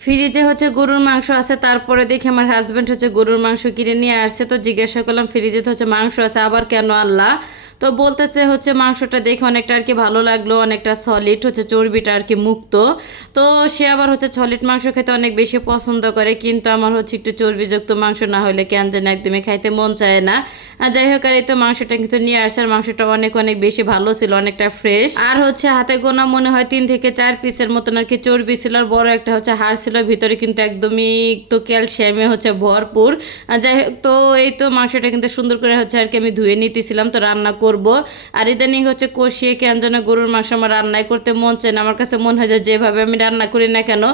ফ্রিজে গরুর মাংস আছে, তারপরে দেখি আমার হাজব্যান্ড গরুর মাংস কিনে নিয়ে আসছে। তো জিজ্ঞাসা করলাম ফ্রিজে তো মাংস আছে, আবার কেন আনলা? তো বলতেছে মাংসটা দেখে অনেকটা আর কি ভালো লাগলো, অনেকটা সলিড চর্বিটা আর কি মুক্ত। তো সে আবার সলিড মাংস খেতে অনেক বেশি পছন্দ করে, কিন্তু আমার একটু চর্বিযুক্ত মাংস না হলে কেন যেন একদমই খাইতে মন চায় না। আর যাই হোক, আর এই তো মাংসটা কিন্তু নিয়ে আসছে, আর মাংসটা অনেক অনেক বেশি ভালো ছিল, অনেকটা ফ্রেশ। আর হাতে গোনা মনে হয় 3 থেকে 4 পিসের মতন আর কি চর্বি ছিল, আর বড় একটা হাড় ছিল ভিতরে, কিন্তু একদমই তো ক্যালসিয়ামে ভরপুর। আর যাই হোক, তো এই তো মাংসটা কিন্তু সুন্দর করে আর কি আমি ধুয়ে নিতেছিলাম, তো রান্না করব। আর ইদানিং কষিয়ে কেন যেন গরুর মাংস আমার রান্নাই করতে মন চায় না। আমার কাছে মনে হয় যে যেভাবে আমি রান্না করি না কেন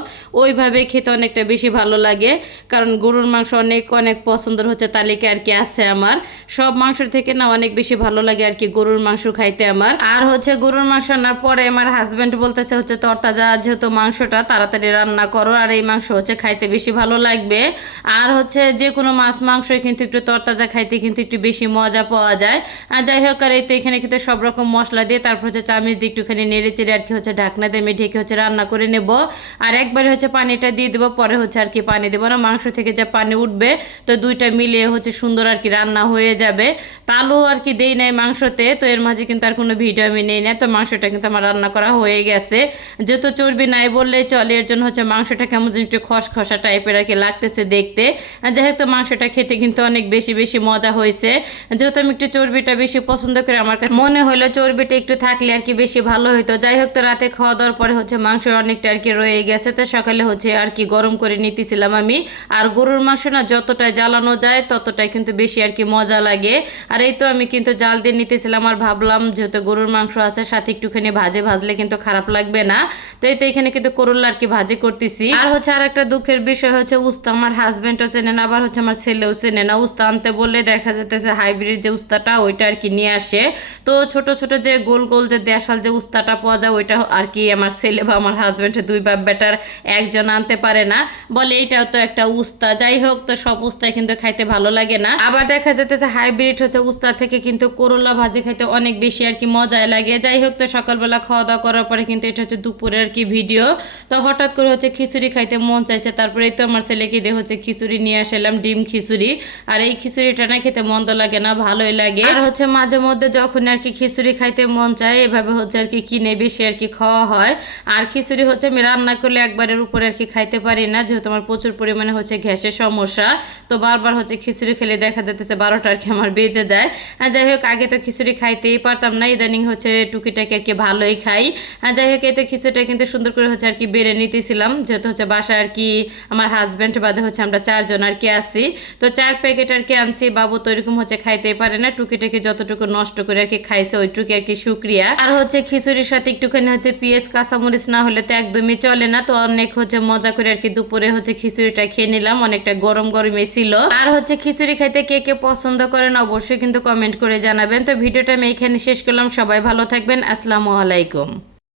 ওইভাবে খেতে অনেকটা বেশি ভালো লাগে, কারণ গরুর মাংস অনেক অনেক পছন্দের তালিকা আর কি আছে আমার। সব মাংসের থেকে না অনেক বেশি ভালো লাগে আর কি গরুর মাংস খাইতে আমার। আর গরুর মাংস রান্নার পরে আমার হাজব্যান্ড বলতেছে তরতাজা যেহেতু মাংসটা তাড়াতাড়ি রান্না করো, আর এই মাংস খাইতে বেশি ভালো লাগবে। আর যে কোনো মাছ মাংসই কিন্তু একটু তরতাজা খাইতে কিন্তু একটু বেশি মজা পাওয়া যায়। আর যাই হোক, আর এই তো এখানে কিন্তু সব রকম মশলা দিয়ে তারপর চামচ দিয়ে একটুখানি নেড়ে চেড়ে আর কি ঢাকনা দিয়ে আমি ঢেকে রান্না করে নেব। আর একবারে পানিটা দিয়ে দেবো, পরে আর কি পানি দেবো না, মাংস থেকে যে পানি উঠবে তো দুইটা মিলিয়ে সুন্দর আর কি রান্না হয়ে যাবে। তালু আর কি দেই নাই মাংসতে, তো এর মাঝে কিন্তু আর কোনো ভিডিও আমি নেই না। তো মাংসটা কিন্তু আমার রান্না করা হয়ে গেছে, যেহেতু চর্বি নাই বললেই চলে, এর জন্য মাংসটা কেমন যেন একটু খসখসা টাইপের আর কি লাগতেছে দেখতে। যাই হোক, তো মাংসটা খেতে কিন্তু অনেক বেশি বেশি মজা হয়েছে। যেহেতু আমি একটু চর্বিটা বেশি পছন্দ করি, আমার কাছে মনে হলো চর্বিটা একটু থাকলে আর কি বেশি ভালো হতো। যাই হোক, তো রাতে খাওয়া দাওয়ার পরে মাংস অনেকটা আর কি রয়ে গেছে, তো সকালে আর কি গরম করে নিতেছিলাম আমি। আর গরুর মাংস না যতটাই জ্বালানো যায় ততটাই কিন্তু বেশি আর কি মজা লাগে। আর এই তো আমি কিন্তু জাল দিয়ে নিতেছিলাম, আর ভাবলাম যেহেতু গরুর মাংস আছে সাথে একটুখানি ভাজলে কিন্তু খারাপ লাগবে না। তো এই তো এখানে কিন্তু করলা আর কি ভাজি করতেছি। আর আর একটা দুঃখের বিষয় উস্তা আমার হাজবেন্ডও চেনে না, আবার আমার ছেলেও চেনে না। উস্তা আনতে বললে দেখা যেতেছে হাইব্রিড যে উস্তাটা ওইটা আর কি নিয়ে আসে। তো ছোট ছোট যে গোল গোল যে দেশাল যে উস্তাটা পাওয়া যায় ওইটা আর কি আমার ছেলে বা আমার হাজবেন্ড দুই বাপ বেটার একজন আনতে পারে না, বলে এইটাও তো একটা উস্তা। যাই হোক, তো সব উস্তায় কিন্তু খাইতে ভালো লাগে না। আবার দেখা যেতেছে হাইব্রিড উস্তা থেকে কিন্তু করলা ভাজি খাইতে অনেক বেশি আর কি মজায় লাগে। যাই হোক, তো সকালবেলা খাওয়া দাওয়া করার পরে কিন্তু এটা দুপুরে আর কি ভিডিও। তো হঠাৎ করে খিচুড়ি খাইতে মন চাইছে, তারপরে তো আমার ছেলেকে দিয়ে খিচুড়ি নিয়ে আসলাম, ডিম খিচুড়ি। আর এই খিচুড়িটা না খেতে মন্দ লাগে না, ভালোই লাগে। আর মাঝে মধ্যে যখন আর কি খিচুড়ি খাইতে মন চায় এভাবে আর কি কিনে বেশি আর কি খাওয়া হয়। আর খিচুড়ি আমি রান্না করলে একবারের উপরে আর কি খাইতে পারি না, যেহেতু আমার প্রচুর পরিমাণে গ্যাসের সমস্যা। তো বারবার খিচুড়ি খেলে দেখা যেতেছে 12টা আর কি আমার বেজে যায়। আর যাই হোক, আগে তো খিচুড়ি খাইতেই পারতাম না, ইদানিং টুকিটাকি আর কি ভালোই খাই। আর যাই হোক, এতে খিচুড়িটা কিন্তু সুন্দর করে আর কি বেড়ে নিতেছিলাম, যেহেতু বাসায় আর কি আমার হাজব্যান্ড বাদে আমরা 4 জন আর কি আছি। তো 4 প্যাকেট আর কি আনছি, বাবু তো এরকম খাইতেই পারে না, টুকিটাকি যতটুকু নষ্ট করে আর কি খাইছে ওইটুকু আর কি শুক্রিয়া। আর খিচুড়ির সাথে একটুখানি পেঁয়াজ কাঁচামরিচ না হলে তো একদমই চলে না। তো অনেক মজা করে আর কি দুপুরে খিচুড়িটা খেয়ে নিলাম, অনেকটা গরম গরমই ছিল। আর খিচুড়ি খাইতে কে কে পছন্দ করেন অবশ্যই কিন্তু কমেন্ট করে জানাবেন। তো ভিডিওটা আমি এখানে শেষ করলাম, সবাই ভালো থাকবেন, আসসালামু আলাইকুম।